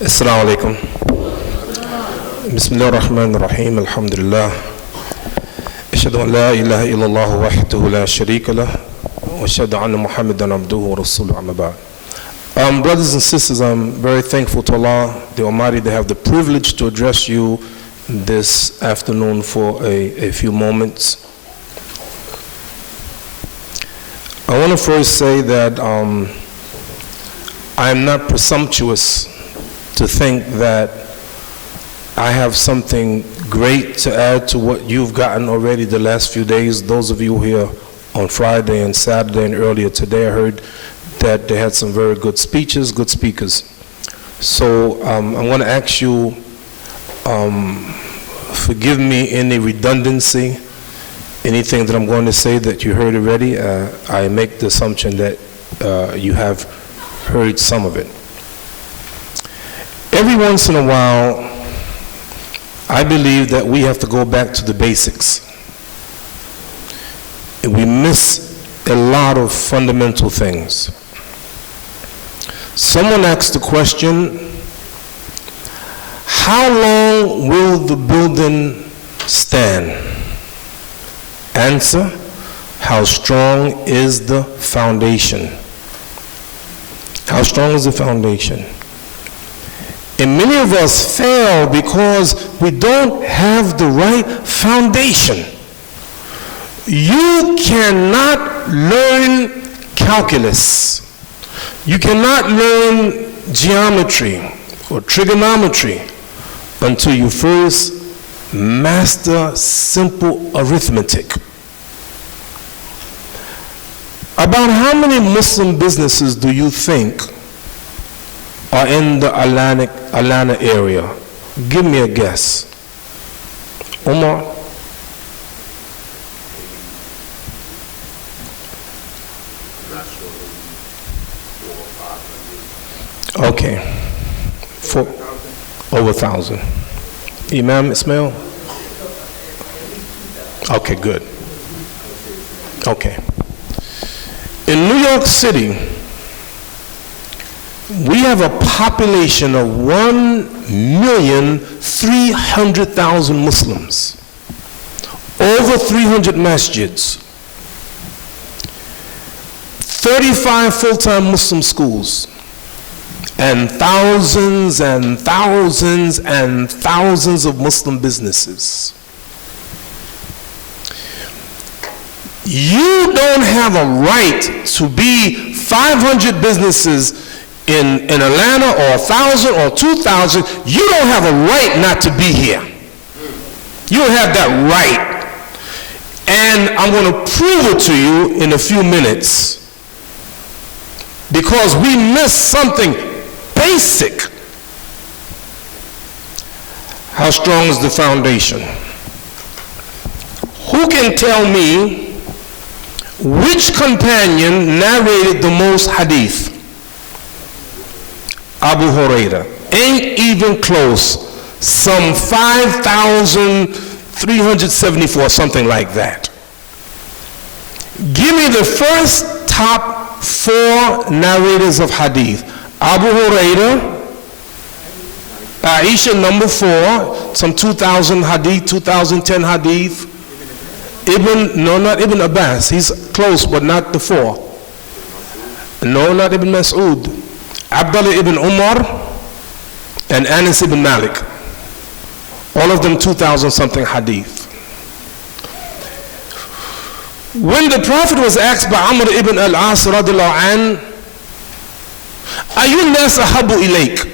Assalamu alaikum. Bismillah ar-Rahman ar-Rahim. Alhamdulillah. Ashhadu an la ilaha illallah wahdahu la sharika lah. Wa ashhadu anna Muhammadan abduhu wa rasuluhu amma ba'd. Brothers and sisters, I'm very thankful to Allah, the Almighty, to have the privilege to address you this afternoon for a few moments. I want to first say that I'm not presumptuous to think that I have something great to add to what you've gotten already the last few days. Those of you here on Friday and Saturday and earlier today, I heard that they had some very good speeches, good speakers. So I'm going to ask you, forgive me any redundancy, anything that I'm going to say that you heard already. I make the assumption that you have heard some of it. Every once in a while, I believe that we have to go back to the basics. We miss a lot of fundamental things. Someone asked the question, how long will the building stand? Answer, how strong is the foundation? How strong is the foundation? And many of us fail because we don't have the right foundation. You cannot learn calculus. You cannot learn geometry or trigonometry until you first master simple arithmetic. About how many Muslim businesses do you think are in the Atlanta area? Give me a guess. Omar? Okay. Over 1,000. Imam Ismail? Okay, good. Okay. In New York City, we have a population of 1,300,000 Muslims, over 300 masjids, 35 full-time Muslim schools, and thousands and thousands and thousands of Muslim businesses. You don't have a right to be 500 businesses in Atlanta, or 1,000 or 2,000. You don't have a right not to be here. You don't have that right. And I'm going to prove it to you in a few minutes, because we missed something basic. How strong is the foundation? Who can tell me which companion narrated the most hadith? Abu Huraira. Ain't even close. Some 5,374, something like that. Give me the first top 4 narrators of hadith. Abu Huraira, Aisha number 4, some 2,000 hadith, 2,010 hadith. Not Ibn Abbas, he's close but not the 4. No, not Ibn Mas'ud. Abdullah ibn Umar and Anas ibn Malik. All of them 2,000 something hadith. When the Prophet was asked by Amr ibn al-As radiallahu an, Ayun nas ahabu ilayk?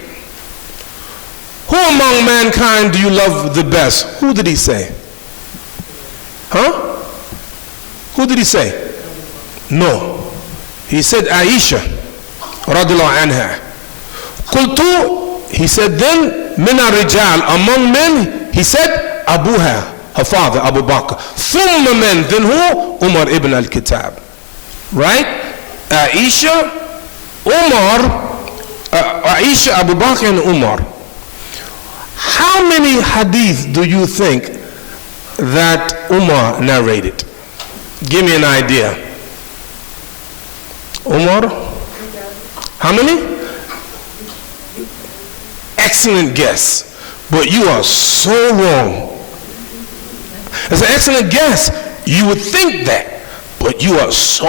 Who among mankind do you love the best? Who did he say? Huh? Who did he say? No. He said Aisha radiallahu anha. Qultu, he said then, min ar-rijal, among men, he said Abuha, her father, Abu Bakr. Thumma men, then who? Umar ibn al-Kitab. Right? Aisha, Umar, Aisha, Abu Bakr and Umar. How many hadith do you think that Umar narrated? Give me an idea. Umar? How many? excellent guess, but you are so wrong. It's an excellent guess. You would think that, but you are so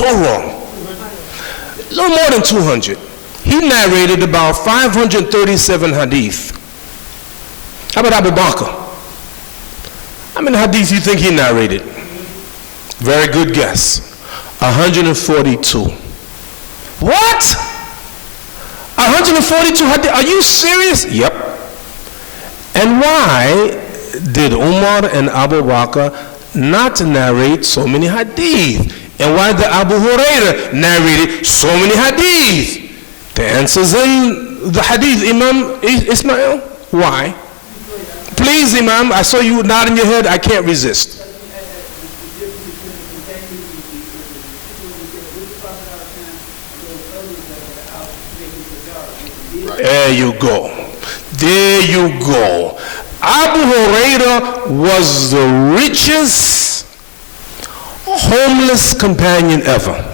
wrong. A little more than 200. He narrated about 537 hadith. How about Abu Bakr? How many hadith do you think he narrated? Very good guess. 142. What? 142 hadith? Are you serious? Yep. And why did Umar and Abu Bakr not narrate so many hadith? And why did Abu Hurairah narrate so many hadith? The answer's in the hadith, Imam Ismail. Why? Please, Imam, I saw you nodding your head. I can't resist. There you go. There you go. Abu Hurairah was the richest homeless companion ever.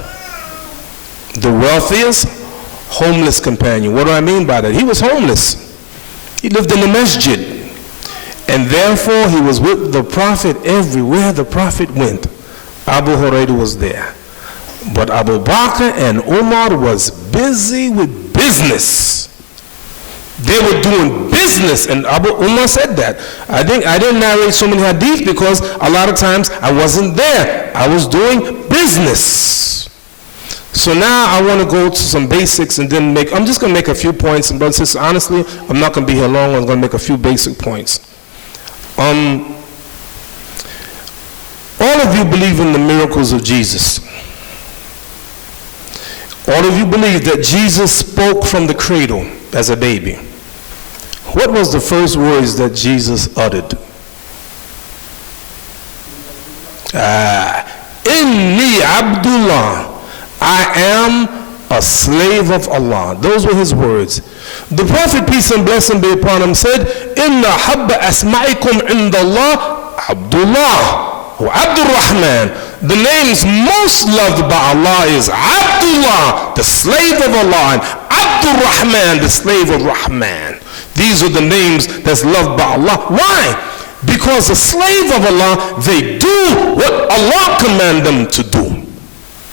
The wealthiest homeless companion. What do I mean by that? He was homeless. He lived in the masjid. And therefore he was with the Prophet everywhere the Prophet went. Abu Hurairah was there. But Abu Bakr and Umar was busy with business. They were doing business, and Abu Umar said that. I didn't narrate so many hadith because a lot of times I wasn't there. I was doing business. So now I want to go to some basics and then I'm just going to make a few points. And brothers and sisters, honestly, I'm not going to be here long. I'm going to make a few basic points. All of you believe in the miracles of Jesus. All of you believe that Jesus spoke from the cradle as a baby. What was the first words that Jesus uttered? Inni Abdullah. I am a slave of Allah. Those were his words. The Prophet, peace and blessing be upon him, said, Inna habba asma'ikum indallah Abdullah wa Abdul Rahman. The names most loved by Allah is Abdullah, the slave of Allah, and Abdul Rahman, the slave of Rahman. These are the names that's loved by Allah. Why? Because a slave of Allah, they do what Allah command them to do.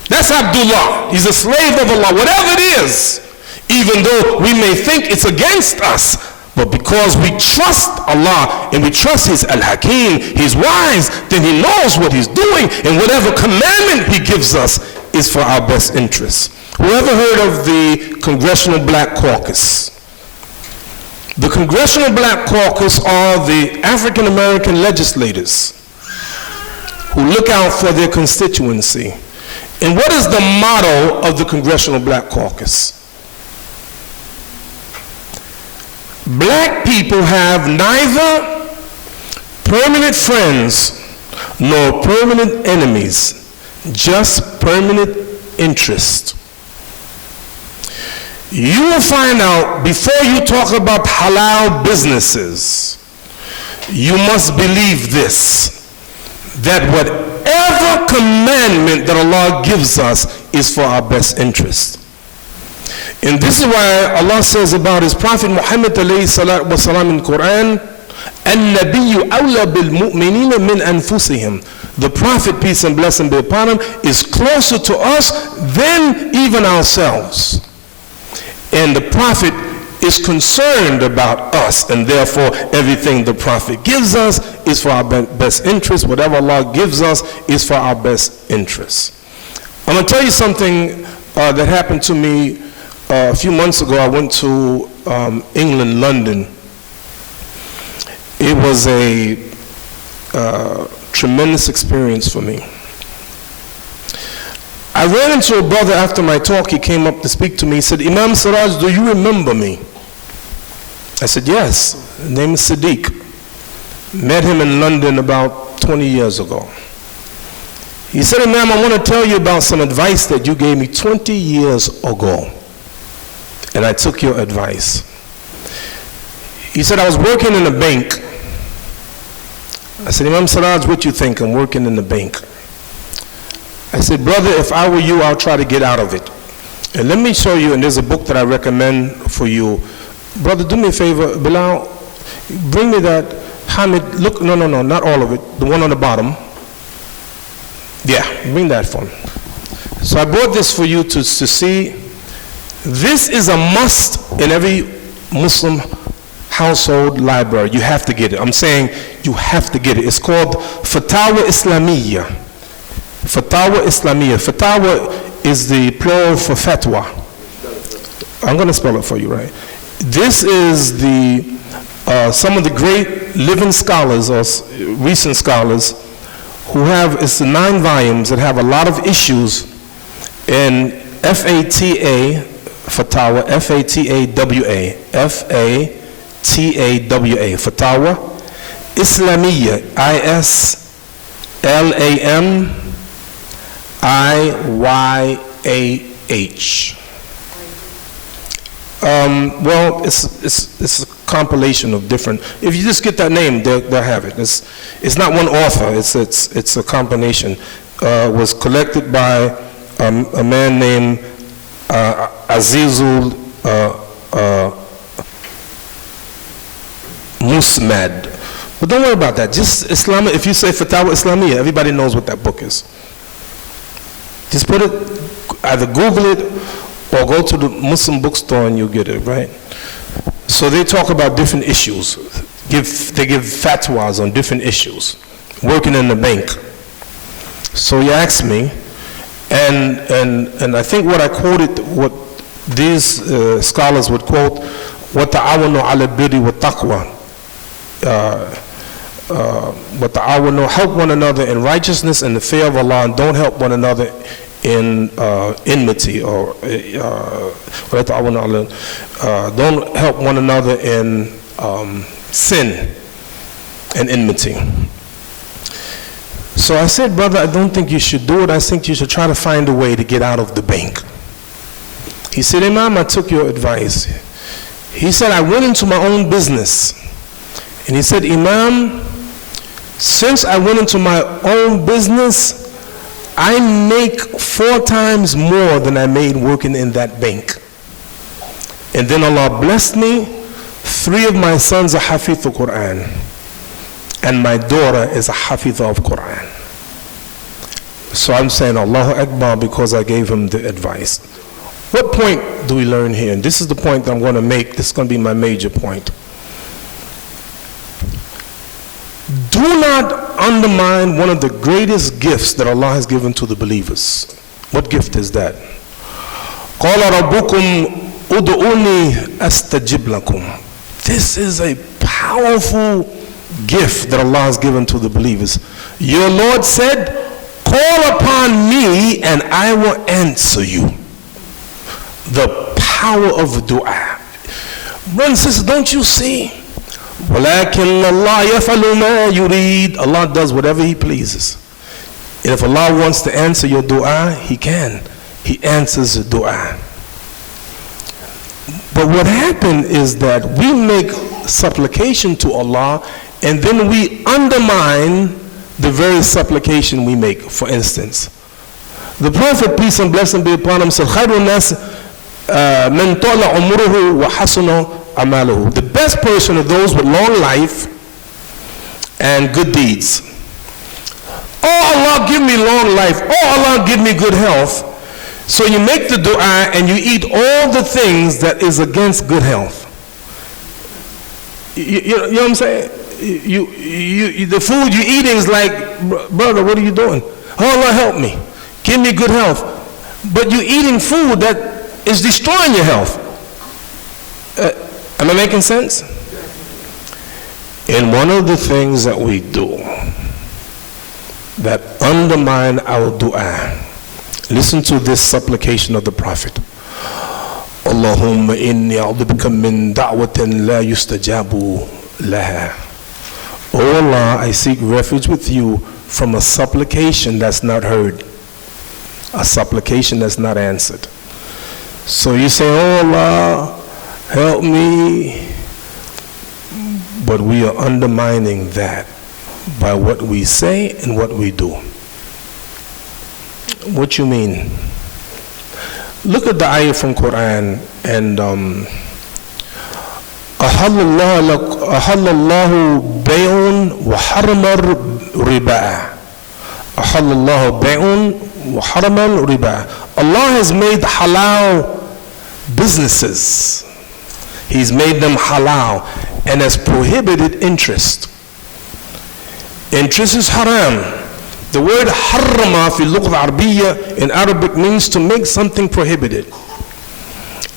That's Abdullah. He's a slave of Allah, whatever it is. Even though we may think it's against us, but because we trust Allah and we trust His Al-Hakim, He's wise, then He knows what He's doing, and whatever commandment He gives us is for our best interests. Whoever heard of the Congressional Black Caucus? The Congressional Black Caucus are the African American legislators who look out for their constituency. And what is the motto of the Congressional Black Caucus? Black people have neither permanent friends nor permanent enemies, just permanent interest. You will find out before you talk about halal businesses, you must believe this, that whatever commandment that Allah gives us is for our best interest. And this is why Allah says about His Prophet Muhammad alayhi salatu wasalam in Quran, النبي أولى بالمؤمنين من أنفسهم. The Prophet, peace and blessing be upon him, is closer to us than even ourselves. And the Prophet is concerned about us, and therefore everything the Prophet gives us is for our best interest. Whatever Allah gives us is for our best interest. I'm going to tell you something that happened to me a few months ago. I went to England, London. It was a tremendous experience for me. I ran into a brother after my talk. He came up to speak to me. He said, Imam Siraj, do you remember me? I said, yes. His name is Siddiq. Met him in London about 20 years ago. He said, Imam, I want to tell you about some advice that you gave me 20 years ago. And I took your advice. He said, I was working in a bank. I said, Imam Siraj, what you think? I'm working in the bank. I said, brother, if I were you, I'll try to get out of it. And let me show you, and there's a book that I recommend for you. Brother, do me a favor, Bilal, bring me that. Hamid, look, no, not all of it. The one on the bottom. Yeah, bring that for me. So I brought this for you to see. This is a must in every Muslim household library. You have to get it. I'm saying you have to get it. It's called Fatawa Islamiyya. Fatawa Islamiyya. Fatawa is the plural for fatwa. I'm going to spell it for you, right? This is the some of the great living scholars or recent scholars who have, it's 9 volumes that have a lot of issues in FATA, Fatawa, F-A-T-A-W-A, F-A-T-A-W-A, Fatawa Islamiyya, I-S-L-A-M-I-Y-A-H. Well, it's a compilation of different. If you just get that name, they'll have it. It's not one author. It's a combination. Was collected by a man named Azizul Musmad. But don't worry about that. Just Islam. If you say Fatawa Islamiyya, everybody knows what that book is. Just put it, either Google it or go to the Muslim bookstore and you'll get it, right? So they talk about different issues. They give fatwas on different issues. Working in the bank. So he asked me, and I think what I quoted, what these scholars would quote, وَتَعَوَنُوا عَلَى الْبِرِّ وَالتَّقْوَى. وَتَعَوَنُوا, help one another in righteousness and the fear of Allah, and don't help one another in enmity, or don't help one another in sin and enmity. So I said, brother, I don't think you should do it. I think you should try to find a way to get out of the bank. He said, Imam, I took your advice. He said, I went into my own business. And he said, Imam, since I went into my own business, I make 4 times more than I made working in that bank. And then Allah blessed me. 3 of my sons are Hafiz of Quran. And my daughter is a Hafiz of Quran. So I'm saying Allahu Akbar because I gave him the advice. What point do we learn here? And this is the point that I'm going to make. This is going to be my major point. Do not undermine one of the greatest gifts that Allah has given to the believers. What gift is that? قَالَ رَبُّكُمْ أُدْعُونِي أَسْتَجِبْ لَكُمْ. This is a powerful gift that Allah has given to the believers. Your Lord said, call upon me and I will answer you. The power of dua. Brothers and sisters, don't you see? وَلَكِنَّ اللَّهَ يَفْعَلُ مَا يُرِيدُ. Allah does whatever He pleases. And if Allah wants to answer your dua, He can. He answers the dua. But what happened is that we make supplication to Allah and then we undermine the very supplication we make. For instance, the Prophet, peace and blessing be upon him, said, خَيْرُ النَّاسِ مَنْ طَالَ عُمُرُهُ وَحَسُنَ amaluhu. The best person are those with long life and good deeds. Oh Allah, give me long life. Oh Allah, give me good health. So you make the dua and you eat all the things that is against good health. You know what I'm saying? The food you're eating is like, brother, what are you doing? Oh Allah, help me. Give me good health. But you're eating food that is destroying your health. Am I making sense? And one of the things that we do that undermine our dua, listen to this supplication of the Prophet. Allahumma inni a'udhu min da'watin la yustajabu laha. Oh Allah, I seek refuge with you from a supplication that's not heard, a supplication that's not answered. So you say, oh Allah, help me. But we are undermining that by what we say and what we do. What you mean? Look at the ayah from Quran and أحل الله بيع وحرم الربا. أحل الله بيع وحرم الربا. Allah has made halal businesses. He's made them halal and has prohibited interest. Interest is haram. The word harrama fi al-lugha al-arabiyya in Arabic means to make something prohibited.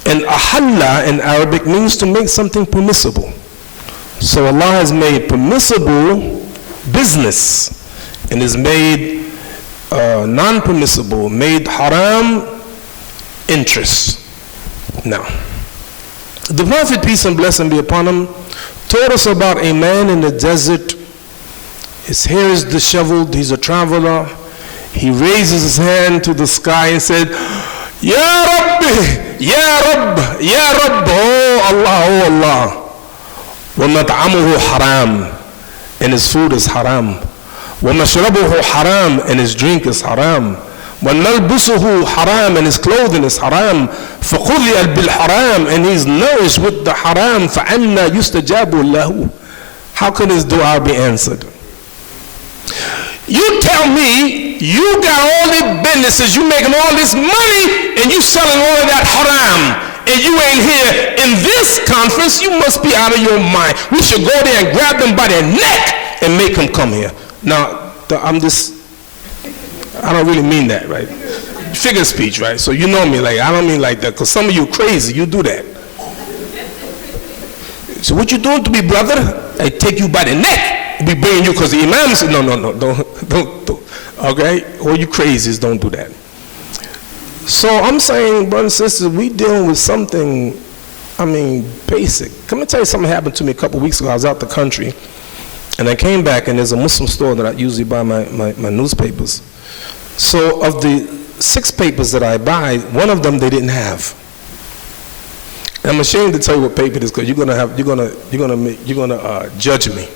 And ahalla in Arabic means to make something permissible. So Allah has made permissible business and has made non-permissible, made haram interest. Now, the Prophet, peace and blessing be upon him, told us about a man in the desert. His hair is disheveled, he's a traveler. He raises his hand to the sky and said, Ya Rabbi, Ya Rabb, Ya Rabb, oh Allah, oh Allah. وَمَطْعَمُهُ haram, and his food is haram. وَمَشْرَبُهُ haram, and his drink is haram. وَمَلْبُسُهُ haram, and his clothing is haram. فَقُضِيَ بِالْحَرَامِ, and he's nourished with the haram. فَأَنَّا يُسْتَجَابُ لَهُ, how can his dua be answered? You tell me you got all these businesses, you making all this money, and you selling all of that haram, and you ain't here in this conference. You must be out of your mind. We should go there and grab them by their neck and make them come here. Now, I don't really mean that, right? Figure speech, right? So you know me, like, I don't mean like that, because some of you crazy, you do that. So what you doing to me, brother? I take you by the neck. Be bringing you because the imam said, no, don't. Okay? All you crazies, don't do that. So I'm saying, brothers and sisters, we dealing with something, basic. Let me tell you something happened to me a couple weeks ago. I was out the country, and I came back, and there's a Muslim store that I usually buy my newspapers. So of the 6 papers that I buy, one of them they didn't have. And I'm ashamed to tell you what paper it is because you're gonna judge me.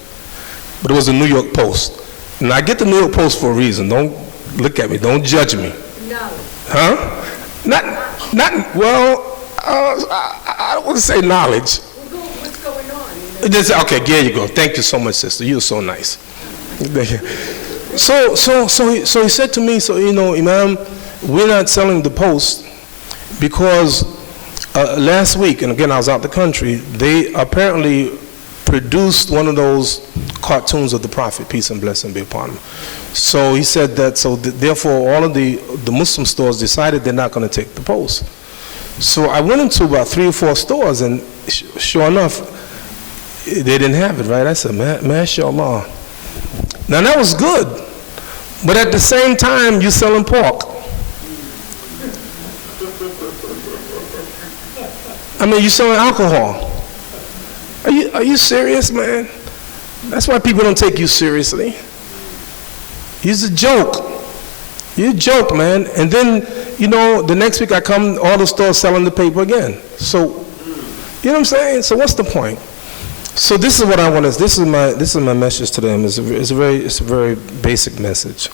But it was the New York Post. And I get the New York Post for a reason. Don't look at me. Don't judge me. No. Huh? Well, I don't want to say knowledge. What's going on? Okay, there you go. Thank you so much, sister. You're so nice. So he said to me, Imam, we're not selling the Post because last week, and again I was out the country, they apparently produced one of those cartoons of the Prophet, peace and blessing be upon him. So he said that, therefore all of the Muslim stores decided they're not going to take the Post. So I went into about 3 or 4 stores, and sure enough, they didn't have it, right? I said, mashallah. Now that was good, but at the same time, you're selling pork. You're selling alcohol. Are you serious, man? That's why people don't take you seriously. You're a joke. You're a joke, man. And then, the next week I come, all the stores selling the paper again. So, you know what I'm saying? So what's the point? So this is what I want to. This is my message to them. It's a very basic message.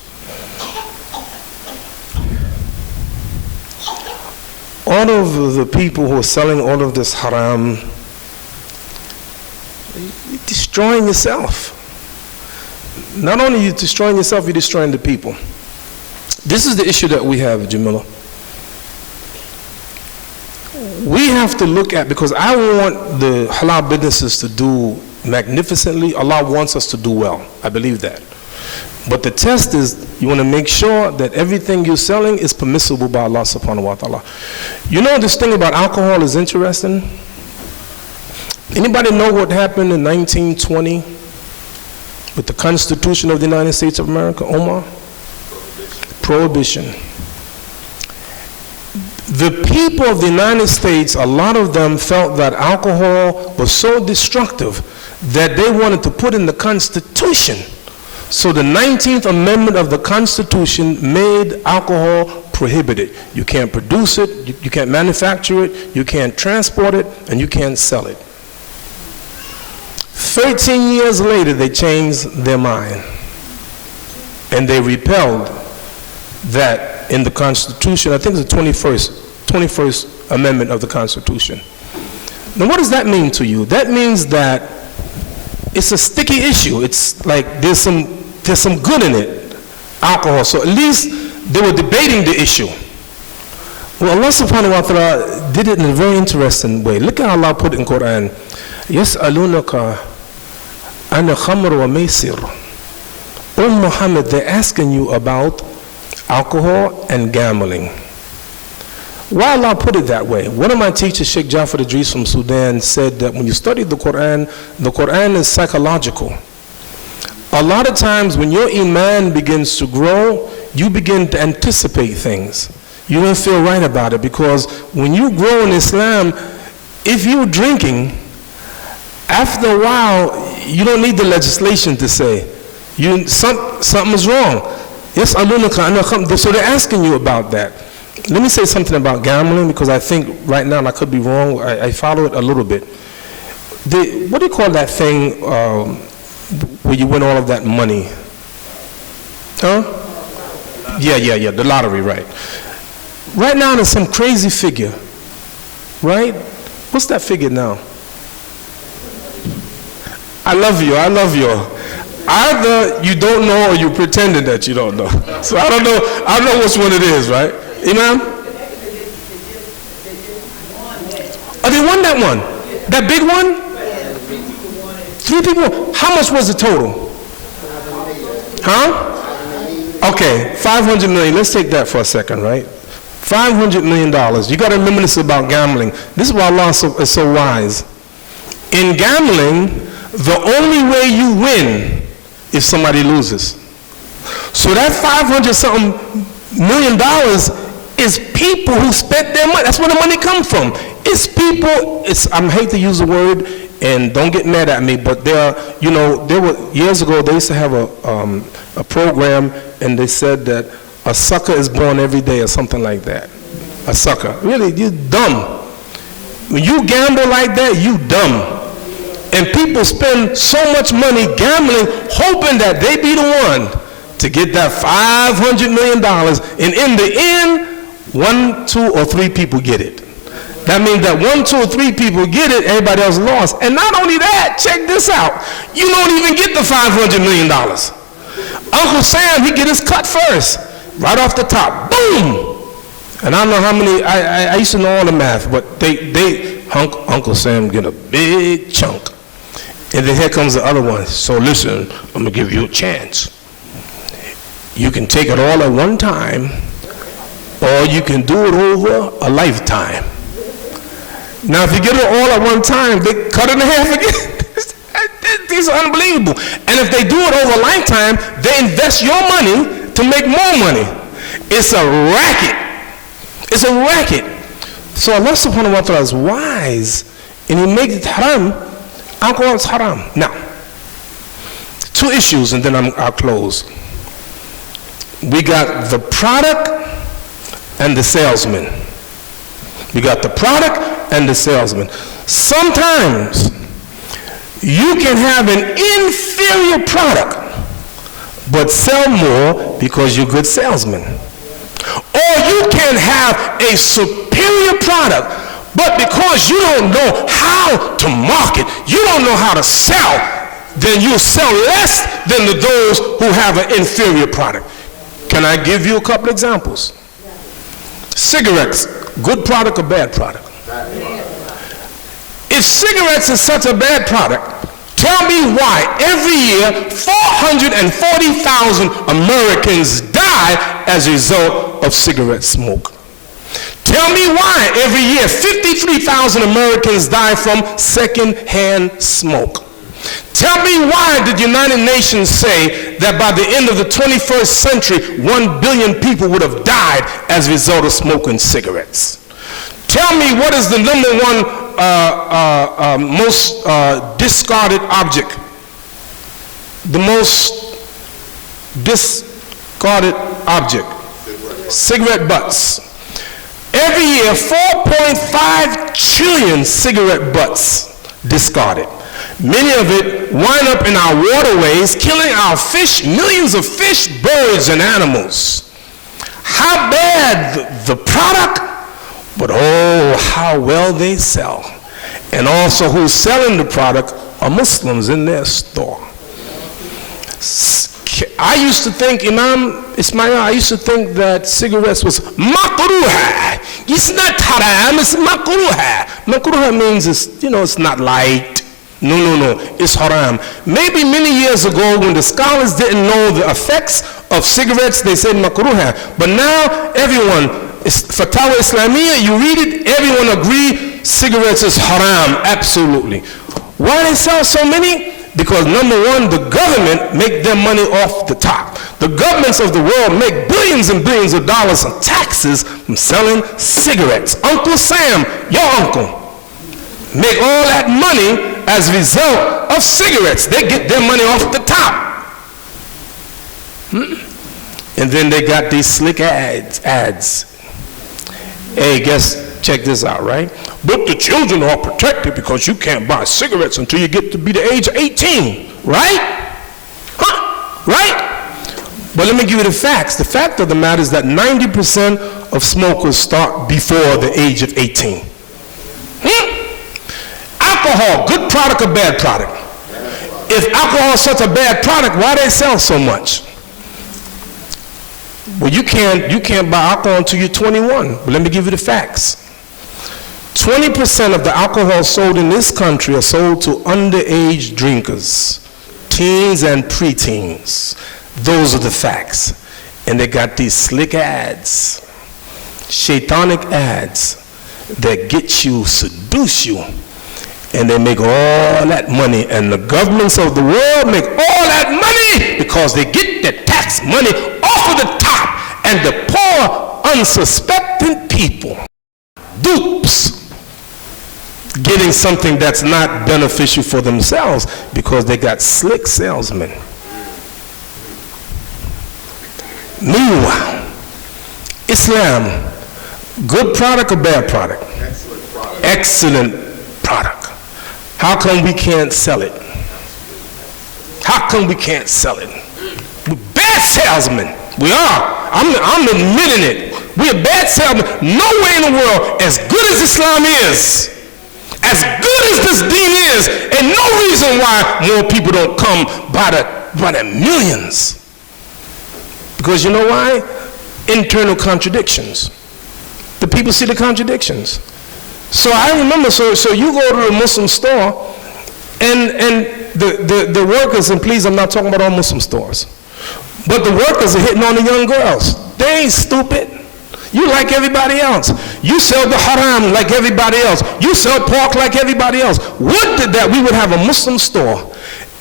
All of the people who are selling all of this haram, you're destroying yourself. Not only are you destroying yourself, you're destroying the people. This is the issue that we have, Jamila. We have to look at, because I want the halal businesses to do magnificently. Allah wants us to do well. I believe that. But the test is, you want to make sure that everything you're selling is permissible by Allah subhanahu wa ta'ala. This thing about alcohol is interesting. Anybody know what happened in 1920 with the Constitution of the United States of America, Omar? Prohibition. The people of the United States, a lot of them felt that alcohol was so destructive that they wanted to put in the Constitution. So the 19th Amendment of the Constitution made alcohol prohibited. You can't produce it, you can't manufacture it, you can't transport it, and you can't sell it. 13 years later, they changed their mind. And they repelled that in the Constitution, I think it's the 21st 21st Amendment of the Constitution. Now, what does that mean to you? That means that it's a sticky issue. It's like there's some good in it, alcohol. So at least they were debating the issue. Well, Allah subhanahu wa ta'ala did it in a very interesting way. Look how Allah put it in Quran. يَسْأَلُونَكَ عَنَ خَمْرُ وَمَيْسِرُ. Oh Muhammad, they're asking you about alcohol and gambling. Why Allah put it that way? One of my teachers, Sheikh Jafar Idris from Sudan, said that when you study the Quran is psychological. A lot of times when your iman begins to grow, you begin to anticipate things. You don't feel right about it, because when you grow in Islam, if you're drinking, after a while, you don't need the legislation to say, something is wrong. Yes, so they're asking you about that. Let me say something about gambling, because I think right now, and I could be wrong, I follow it a little bit. What do you call that thing where you win all of that money? Huh? Yeah, the lottery, right. Right now, there's some crazy figure, right? What's that figure now? I love you. Either you don't know or you pretending that you don't know. So I don't know which one it is, right? Imam? Oh, they won that one? That big one? 3 people? How much was the total? Huh? Okay, 500 million. Let's take that for a second, right? $500 million. You got to remember this about gambling. This is why Allah is so wise. In gambling, the only way you win is somebody loses. So that $500-something million is people who spent their money. That's where the money comes from. It's people. I hate to use the word, and don't get mad at me, but there were years ago. They used to have a program, and they said that a sucker is born every day or something like that. A sucker. Really, you're dumb. When you gamble like that, you dumb. And people spend so much money gambling, hoping that they be the one to get that $500 million. And in the end, 1, 2, or 3 people get it. That means that 1, 2, or 3 people get it, everybody else lost. And not only that, check this out. You don't even get the $500 million. Uncle Sam, he get his cut first. Right off the top, boom! And I don't know how many, I used to know all the math, but Uncle Sam get a big chunk. And then here comes the other one. So listen, I'm gonna give you a chance. You can take it all at one time, or you can do it over a lifetime. Now if you get it all at one time, they cut it in half again. These are unbelievable. And if they do it over a lifetime, they invest your money to make more money. It's a racket. It's a racket. So Allah subhanahu wa ta'ala is wise, and He made it haram. Alcohol is haram. Now, 2 issues, and then I'll close. We got the product and the salesman. We got the product and the salesman. Sometimes you can have an inferior product but sell more because you're a good salesman. Or you can have a superior product, but because you don't know how to market, you don't know how to sell, then you'll sell less than those who have an inferior product. Can I give you a couple examples? Cigarettes, good product or bad product? If cigarettes is such a bad product, tell me why every year 440,000 Americans die as a result of cigarette smoke. Tell me why every year 53,000 Americans die from secondhand smoke. Tell me why did the United Nations say that by the end of the 21st century, 1 billion people would have died as a result of smoking cigarettes? Tell me what is the number one most discarded object? The most discarded object? Cigarette butts. Every year, 4.5 trillion cigarette butts discarded. Many of it wind up in our waterways, killing our fish, millions of fish, birds, and animals. How bad the product? But oh, how well they sell. And also who's selling the product are Muslims in their store. I used to think, Imam Ismail, I used to think that cigarettes was makruha. It's not haram, it's makruha. Makruha means it's not light. No, it's haram. Maybe many years ago when the scholars didn't know the effects of cigarettes, they said makruha. But now everyone, Fatawa Islamiyya, you read it, everyone agree cigarettes is haram, absolutely. Why they sell so many? Because number one, the government make their money off the top. The governments of the world make billions and billions of dollars in taxes from selling cigarettes. Uncle Sam, your uncle, make all that money as a result of cigarettes. They get their money off the top. And then they got these slick ads. Hey, check this out, right? But the children are protected because you can't buy cigarettes until you get to be the age of 18, right? Right? But let me give you the facts. The fact of the matter is that 90% of smokers start before the age of 18. Alcohol, good product or bad product? If alcohol is such a bad product, why do they sell so much? Well, you can't buy alcohol until you're 21. But let me give you the facts. 20% of the alcohol sold in this country are sold to underage drinkers, teens and preteens. Those are the facts. And they got these slick ads, shaitanic ads that get you, seduce you, and they make all that money. And the governments of the world make all that money because they get the tax money off of the top, and the poor, unsuspecting people, dupes, getting something that's not beneficial for themselves because they got slick salesmen. Meanwhile, Islam, good product or bad product? Excellent product. Excellent product. How come we can't sell it? How come we can't sell it? We're bad salesmen. We are. I'm admitting it. We're bad salesmen. No way in the world, as good as Islam is, as good as this Deen is, and no reason why more people don't come by the millions. Because you know why? Internal contradictions. The people see the contradictions. So I remember, so you go to a Muslim store, and the workers, and please, I'm not talking about all Muslim stores, but the workers are hitting on the young girls. They ain't stupid. You like everybody else. You sell the haram like everybody else. You sell pork like everybody else. Would that we would have a Muslim store,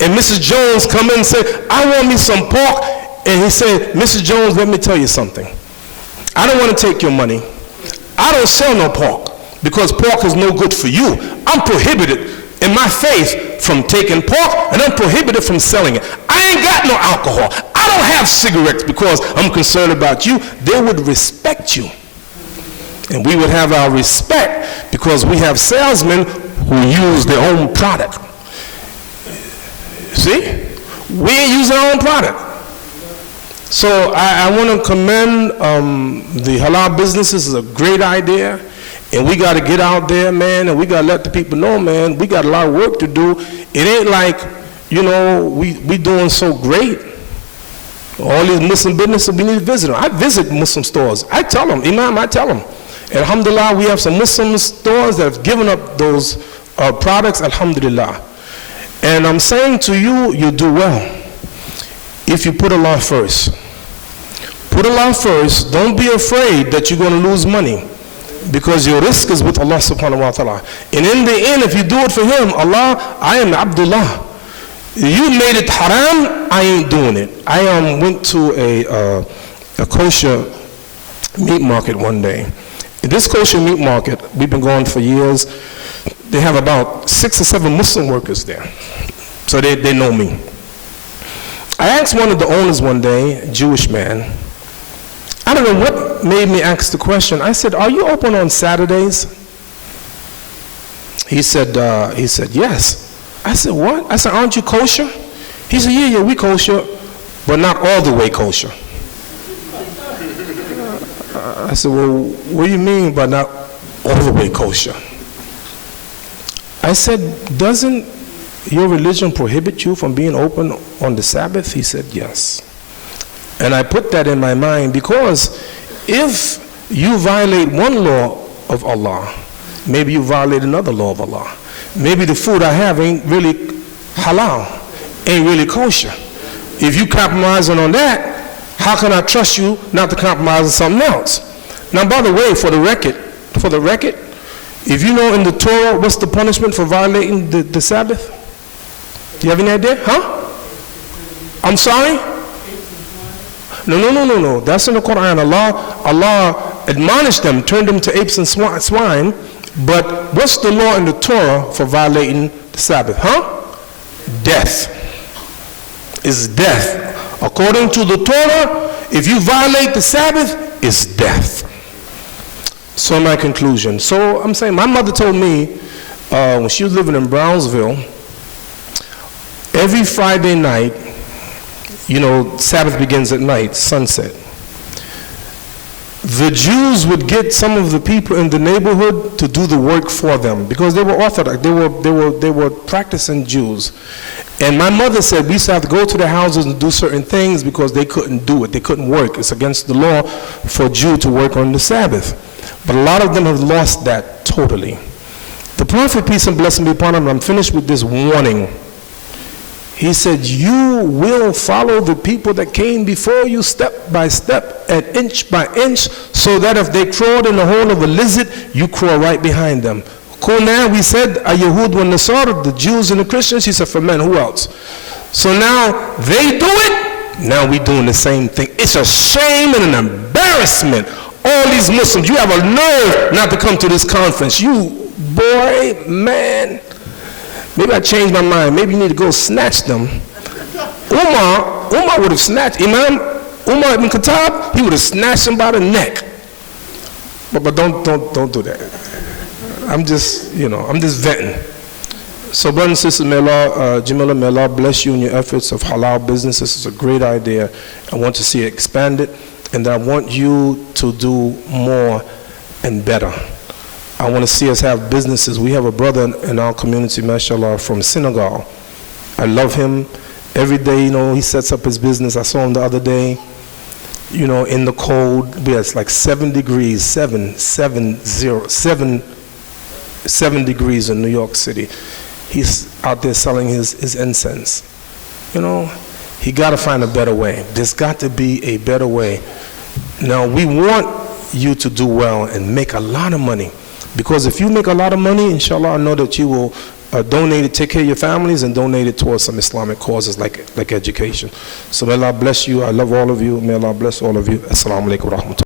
and Mrs. Jones come in and say, I want me some pork, and he said, Mrs. Jones, let me tell you something. I don't want to take your money. I don't sell no pork because pork is no good for you. I'm prohibited in my faith from taking pork, and I'm prohibited from selling it. I ain't got no alcohol. I don't have cigarettes because I'm concerned about you. They would respect you. And we would have our respect because we have salesmen who use their own product. See? We ain't using our own product. So I want to commend the halal businesses. Is a great idea. And we got to get out there, man, and we got to let the people know, man, we got a lot of work to do. It ain't like, we doing so great. All these Muslim businesses, we need to visit them. I visit Muslim stores. I tell them, Imam, I tell them. Alhamdulillah, we have some Muslim stores that have given up those products, alhamdulillah. And I'm saying to you, you do well if you put Allah first. Put Allah first. Don't be afraid that you're going to lose money, because your risk is with Allah subhanahu wa ta'ala. And in the end, if you do it for Him, Allah, I am Abdullah. You made it haram, I ain't doing it. I went to a kosher meat market one day. In this kosher meat market, we've been going for years. They have about 6 or 7 Muslim workers there. So they know me. I asked one of the owners one day, a Jewish man, I don't know what made me ask the question. I said, are you open on Saturdays? He said, yes. I said, what? I said, aren't you kosher? He said, yeah, we kosher, but not all the way kosher. I said, well, what do you mean by not all the way kosher. I said, doesn't your religion prohibit you from being open on the Sabbath? He said, yes. And I put that in my mind because if you violate one law of Allah, maybe you violate another law of Allah. Maybe the food I have ain't really halal, ain't really kosher. If you compromising on that, how can I trust you not to compromise on something else? Now, by the way, for the record, if you know in the Torah what's the punishment for violating the Sabbath? Do you have any idea? Huh? I'm sorry? No. That's in the Quran. Allah admonished them, turned them to apes and swine. But what's the law in the Torah for violating the Sabbath? Huh? Death. It's death. According to the Torah, if you violate the Sabbath, it's death. So my conclusion. So I'm saying, my mother told me when she was living in Brownsville, every Friday night, Sabbath begins at night, sunset. The Jews would get some of the people in the neighborhood to do the work for them because they were Orthodox. They were practicing Jews. And my mother said we used to have to go to their houses and do certain things because they couldn't do it. They couldn't work. It's against the law for a Jew to work on the Sabbath. But a lot of them have lost that totally. The Prophet, peace and blessing be upon him, I'm finished with this warning. He said, you will follow the people that came before you step by step and inch by inch, so that if they crawled in the hole of a lizard, you crawl right behind them. Cool, now we said, Yahud wa Nasara, the Jews and the Christians. He said, for men, who else? So now they do it, now we doing the same thing. It's a shame and an embarrassment. All these Muslims, you have a nerve not to come to this conference. You, boy, man. Maybe I changed my mind. Maybe you need to go snatch them. Umar would have snatched, Umar ibn Khattab, he would have snatched him by the neck. But don't do that. I'm just venting. So brothers and sisters, may Allah, Jamila, may Allah bless you in your efforts of halal business. This is a great idea. I want to see it expanded, and I want you to do more and better. I want to see us have businesses. We have a brother in our community, mashallah, from Senegal. I love him. Every day, he sets up his business. I saw him the other day, in the cold. It's like 7 degrees, 7 degrees in New York City. He's out there selling his incense. He got to find a better way. There's got to be a better way. Now, we want you to do well and make a lot of money. Because if you make a lot of money, inshallah, I know that you will donate it, take care of your families, and donate it towards some Islamic causes like education. So may Allah bless you. I love all of you. May Allah bless all of you. Assalamu alaikum wa rahmatullah.